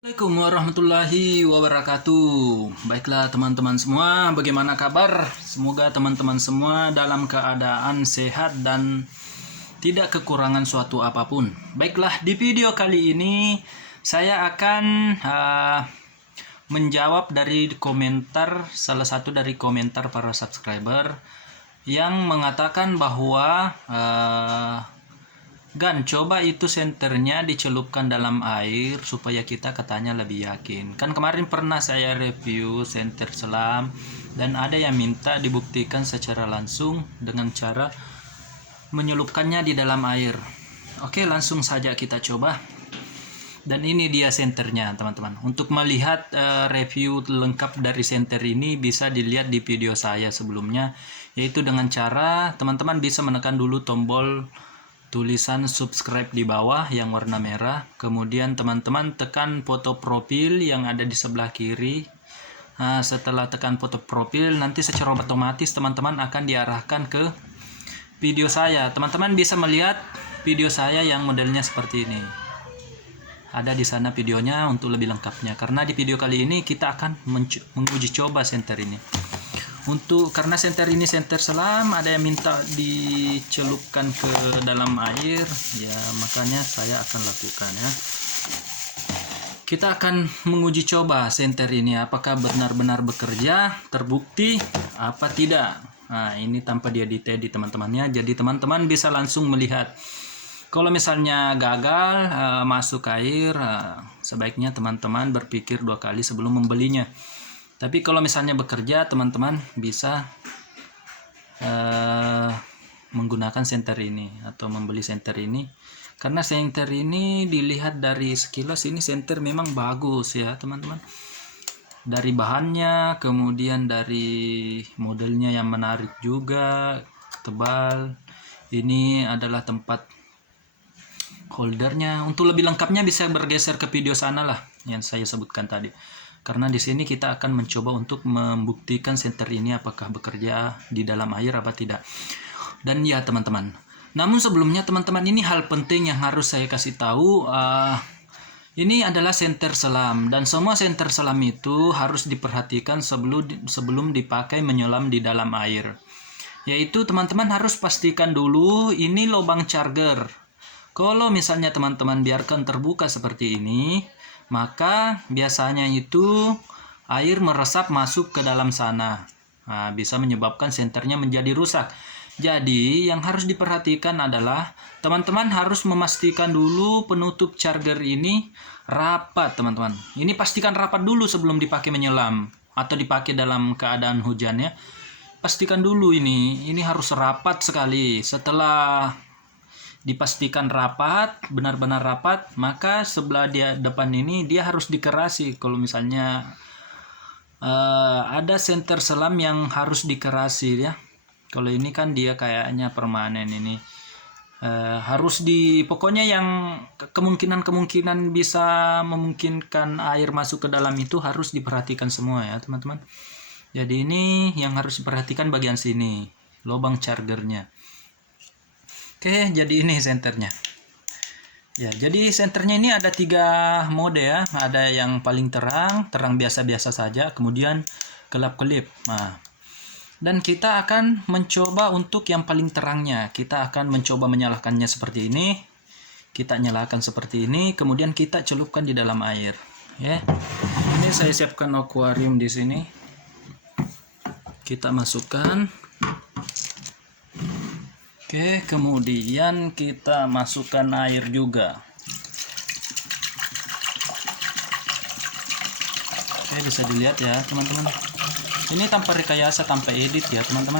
Assalamualaikum warahmatullahi wabarakatuh. Baiklah teman-teman semua, bagaimana kabar? Semoga teman-teman semua dalam keadaan sehat dan tidak kekurangan suatu apapun. Baiklah, di video kali ini saya akan menjawab dari komentar, salah satu dari komentar para subscriber yang mengatakan bahwa Gan, coba itu senternya dicelupkan dalam air supaya kita katanya lebih yakin. Kan kemarin pernah saya review senter selam dan ada yang minta dibuktikan secara langsung dengan cara menyelupkannya di dalam air. Oke, langsung saja kita coba. Dan ini dia senternya, teman-teman. Untuk melihat review lengkap dari senter ini bisa dilihat di video saya sebelumnya, yaitu dengan cara teman-teman bisa menekan dulu tombol tulisan subscribe di bawah yang warna merah, kemudian teman-teman tekan foto profil yang ada di sebelah kiri. Nah, setelah tekan foto profil, nanti secara otomatis teman-teman akan diarahkan ke video saya. Teman-teman bisa melihat video saya yang modelnya seperti ini. Ada di sana videonya untuk lebih lengkapnya. Karena di video kali ini kita akan menguji coba senter ini. Karena senter ini senter selam, ada yang minta dicelupkan ke dalam air, ya makanya saya akan lakukan ya. Kita akan menguji coba senter ini apakah benar-benar bekerja, terbukti apa tidak. Nah, ini tanpa dia diteddy teman-temannya, jadi teman-teman bisa langsung melihat. Kalau misalnya gagal masuk air, sebaiknya teman-teman berpikir 2 kali sebelum membelinya. Tapi kalau misalnya bekerja, teman-teman bisa menggunakan senter ini atau membeli senter ini. Karena senter ini dilihat dari sekilas ini senter memang bagus ya teman-teman. Dari bahannya, kemudian dari modelnya yang menarik juga, tebal. Ini adalah tempat holdernya. Untuk lebih lengkapnya bisa bergeser ke video sana lah yang saya sebutkan tadi. Karena di sini kita akan mencoba untuk membuktikan senter ini apakah bekerja di dalam air apa tidak. Dan ya teman-teman. Namun sebelumnya teman-teman, ini hal penting yang harus saya kasih tahu. Ini adalah senter selam dan semua senter selam itu harus diperhatikan sebelum dipakai menyelam di dalam air. Yaitu teman-teman harus pastikan dulu ini lubang charger. Kalau misalnya teman-teman biarkan terbuka seperti ini, maka biasanya itu air meresap masuk ke dalam sana. Nah, bisa menyebabkan senternya menjadi rusak. Jadi yang harus diperhatikan adalah teman-teman harus memastikan dulu penutup charger ini rapat teman-teman. Ini pastikan rapat dulu sebelum dipakai menyelam atau dipakai dalam keadaan hujan ya. Pastikan dulu ini harus rapat sekali. Setelah dipastikan rapat, benar-benar rapat, maka sebelah depan ini dia harus dikerasi. Kalau misalnya ada senter selam yang harus dikerasi ya. Kalau ini kan dia kayaknya permanen ini. Harus pokoknya yang kemungkinan bisa memungkinkan air masuk ke dalam itu harus diperhatikan semua ya teman-teman. Jadi ini yang harus diperhatikan bagian sini, lubang chargernya. Oke, jadi ini senternya. Ya, jadi senternya ini ada 3 mode ya. Ada yang paling terang biasa-biasa saja, kemudian kelap-kelip. Nah, dan kita akan mencoba untuk yang paling terangnya. Kita akan mencoba menyalakannya seperti ini. Kita nyalakan seperti ini, kemudian kita celupkan di dalam air. Ya. Ini saya siapkan akuarium di sini. Kita masukkan. Oke, kemudian kita masukkan air juga. Oke, bisa dilihat ya teman-teman. Ini tanpa rekayasa, tanpa edit ya teman-teman.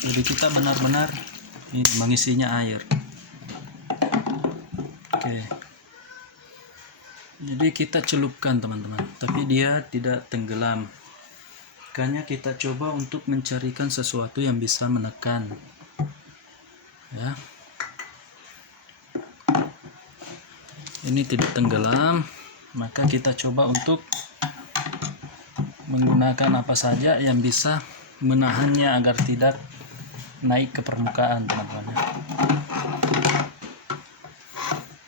Jadi kita benar-benar mengisinya air. Oke. Jadi kita celupkan teman-teman, tapi dia tidak tenggelam. Makanya kita coba untuk mencarikan sesuatu yang bisa menekan ya. Ini tidak tenggelam, maka kita coba untuk menggunakan apa saja yang bisa menahannya agar tidak naik ke permukaan teman-teman.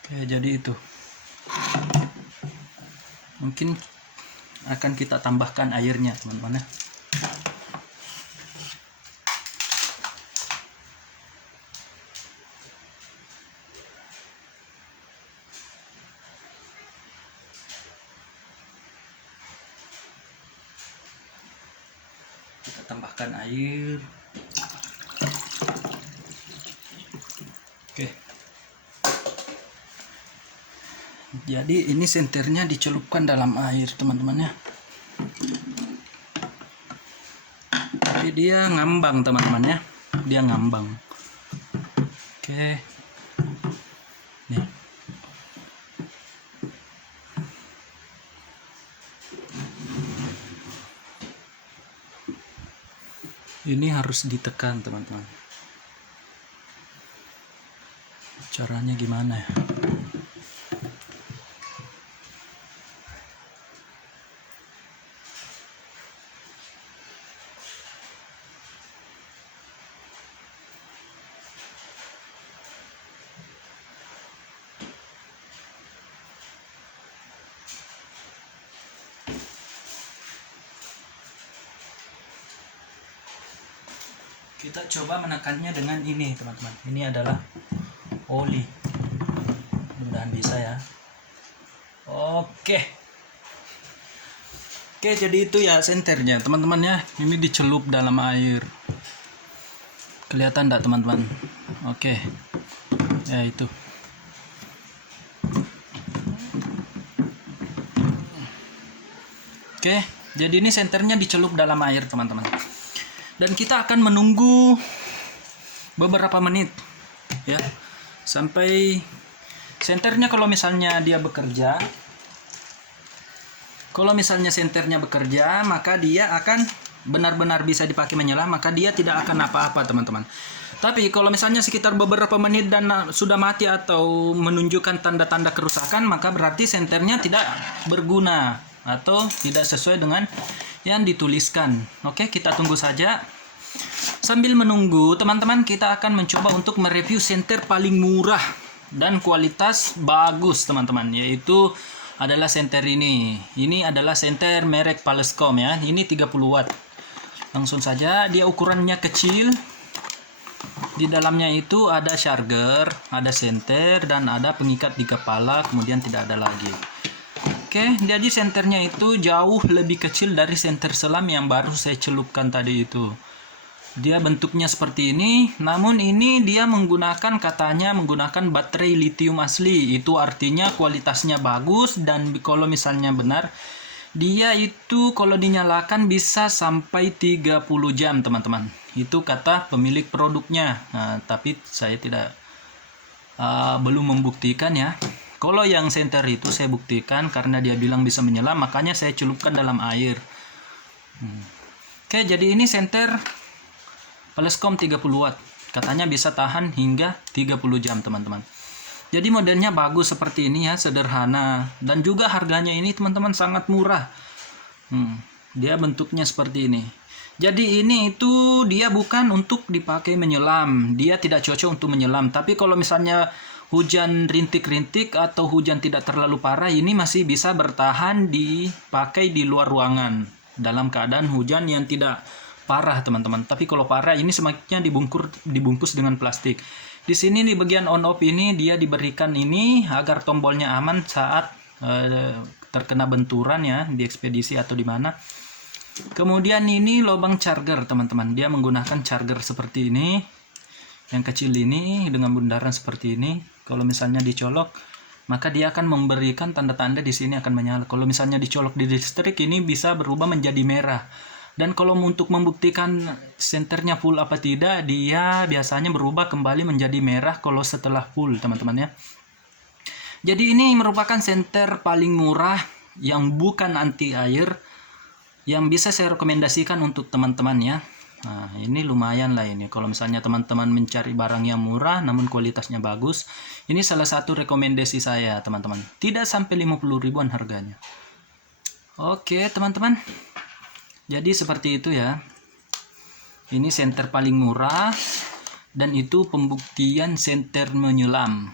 Oke, jadi itu Mungkin akan kita tambahkan airnya teman-teman ya. Kita tambahkan air. Oke. Jadi ini senternya dicelupkan dalam air teman-teman ya. Tapi dia ngambang teman-teman ya. Dia ngambang. Oke. Nih. Ini harus ditekan teman-teman. Caranya gimana ya? Kita coba menekannya dengan ini teman-teman. Ini adalah oli. Mudah-mudahan bisa ya. Oke, jadi itu ya senternya teman-teman ya. Ini dicelup dalam air. Kelihatan enggak teman-teman? Oke. Ya itu. Oke, jadi ini senternya dicelup dalam air teman-teman. Dan kita akan menunggu beberapa menit ya, sampai senternya kalau misalnya senternya bekerja, maka dia akan benar-benar bisa dipakai menyelam, maka dia tidak akan apa-apa teman-teman. Tapi kalau misalnya sekitar beberapa menit dan sudah mati atau menunjukkan tanda-tanda kerusakan, maka berarti senternya tidak berguna atau tidak sesuai dengan yang dituliskan. Oke, kita tunggu saja. Sambil menunggu teman-teman, kita akan mencoba untuk mereview senter paling murah dan kualitas bagus teman-teman, yaitu adalah senter ini. Ini adalah senter merek Palescom ya. Ini 30 watt. Langsung saja, dia ukurannya kecil. Di dalamnya itu ada charger, ada senter, dan ada pengikat di kepala, kemudian tidak ada lagi. Oke, jadi senternya itu jauh lebih kecil dari senter selam yang baru saya celupkan tadi itu. Dia bentuknya seperti ini, namun ini dia katanya menggunakan baterai lithium asli. Itu artinya kualitasnya bagus, dan kalau misalnya benar, dia itu kalau dinyalakan bisa sampai 30 jam teman-teman. Itu kata pemilik produknya. Nah, tapi saya belum membuktikan ya. Kalau yang senter itu saya buktikan karena dia bilang bisa menyelam, makanya saya celupkan dalam air. Oke, jadi ini senter Palescom 30 watt. Katanya bisa tahan hingga 30 jam teman-teman. Jadi modelnya bagus seperti ini ya, sederhana. Dan juga harganya ini teman-teman sangat murah. Dia bentuknya seperti ini. Jadi ini itu dia bukan untuk dipakai menyelam. Dia tidak cocok untuk menyelam. Tapi kalau misalnya hujan rintik-rintik atau hujan tidak terlalu parah, ini masih bisa bertahan dipakai di luar ruangan dalam keadaan hujan yang tidak parah teman-teman. Tapi kalau parah ini sebaiknya dibungkus dengan plastik. Di sini di bagian on off ini dia diberikan ini agar tombolnya aman saat terkena benturan ya di ekspedisi atau di mana. Kemudian ini lubang charger teman-teman. Dia menggunakan charger seperti ini. Yang kecil ini dengan bundaran seperti ini. Kalau misalnya dicolok, maka dia akan memberikan tanda-tanda di sini akan menyala. Kalau misalnya dicolok di listrik, ini bisa berubah menjadi merah. Dan kalau untuk membuktikan senternya full apa tidak, dia biasanya berubah kembali menjadi merah kalau setelah full teman-teman ya. Jadi ini merupakan senter paling murah yang bukan anti air, yang bisa saya rekomendasikan untuk teman-teman ya. Nah, ini lumayan lah ini. Kalau misalnya teman-teman mencari barang yang murah namun kualitasnya bagus, ini salah satu rekomendasi saya, teman-teman. Tidak sampai 50 ribuan harganya. Oke, teman-teman. Jadi seperti itu ya. Ini senter paling murah dan itu pembuktian senter menyelam.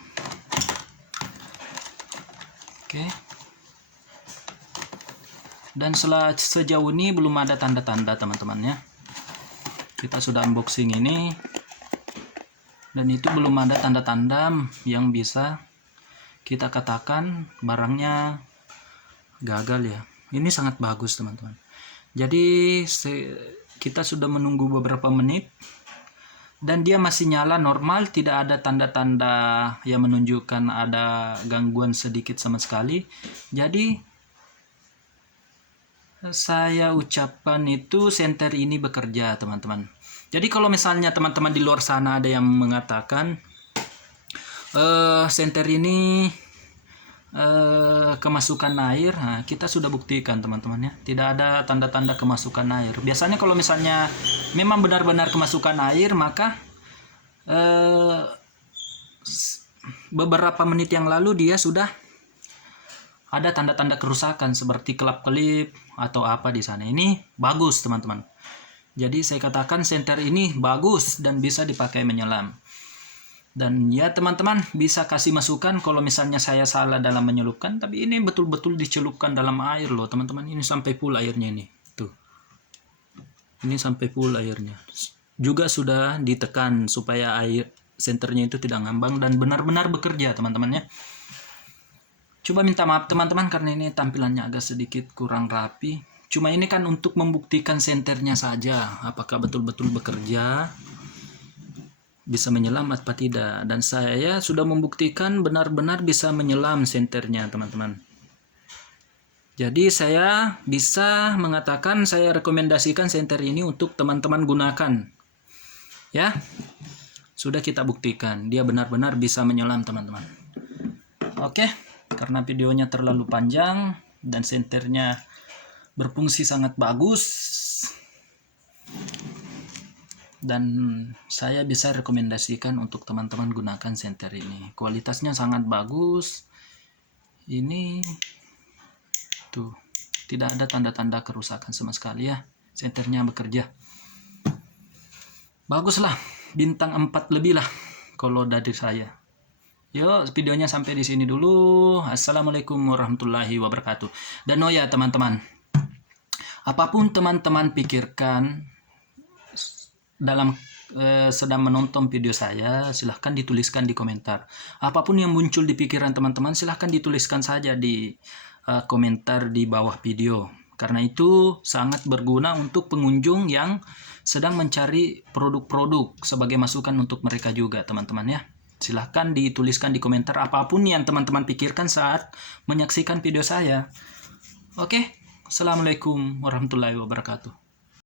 Oke. Dan sejauh ini belum ada tanda-tanda teman-teman ya. Kita sudah unboxing ini dan itu belum ada tanda-tanda yang bisa kita katakan barangnya gagal ya. Ini sangat bagus teman-teman. Jadi kita sudah menunggu beberapa menit dan dia masih nyala normal, tidak ada tanda-tanda yang menunjukkan ada gangguan sedikit sama sekali. Jadi saya ucapkan itu senter ini bekerja teman-teman. Jadi kalau misalnya teman-teman di luar sana ada yang mengatakan senter ini kemasukan air, nah, kita sudah buktikan teman-teman ya, tidak ada tanda-tanda kemasukan air. Biasanya kalau misalnya memang benar-benar kemasukan air, maka beberapa menit yang lalu dia sudah ada tanda-tanda kerusakan seperti kelap-kelip atau apa di sana. Ini bagus teman-teman. Jadi saya katakan senter ini bagus dan bisa dipakai menyelam. Dan ya teman-teman bisa kasih masukan kalau misalnya saya salah dalam menyelupkan, tapi ini betul-betul dicelupkan dalam air loh teman-teman. Ini sampai full airnya ini. Tuh. Ini sampai full airnya. Juga sudah ditekan supaya air senternya itu tidak ngambang dan benar-benar bekerja teman-teman ya. Coba minta maaf teman-teman karena ini tampilannya agak sedikit kurang rapi. Cuma ini kan untuk membuktikan senternya saja, apakah betul-betul bekerja, bisa menyelam atau tidak. Dan saya sudah membuktikan benar-benar bisa menyelam senternya teman-teman. Jadi saya bisa mengatakan saya rekomendasikan senter ini untuk teman-teman gunakan. Ya, sudah kita buktikan dia benar-benar bisa menyelam teman-teman. Oke. Karena videonya terlalu panjang dan senternya berfungsi sangat bagus dan saya bisa rekomendasikan untuk teman-teman gunakan senter ini. Kualitasnya sangat bagus. Ini tuh tidak ada tanda-tanda kerusakan sama sekali ya. Senternya bekerja. Baguslah, bintang 4 lebih lah kalau dari saya. Yuk, videonya sampai di sini dulu. Assalamualaikum warahmatullahi wabarakatuh. Dan oh ya teman-teman, apapun teman-teman pikirkan dalam sedang menonton video saya, silahkan dituliskan di komentar. Apapun yang muncul di pikiran teman-teman, silahkan dituliskan saja di komentar di bawah video. Karena itu sangat berguna untuk pengunjung yang sedang mencari produk-produk sebagai masukan untuk mereka juga teman-teman ya. Silahkan dituliskan di komentar apapun yang teman-teman pikirkan saat menyaksikan video saya. Oke, Assalamualaikum warahmatullahi wabarakatuh.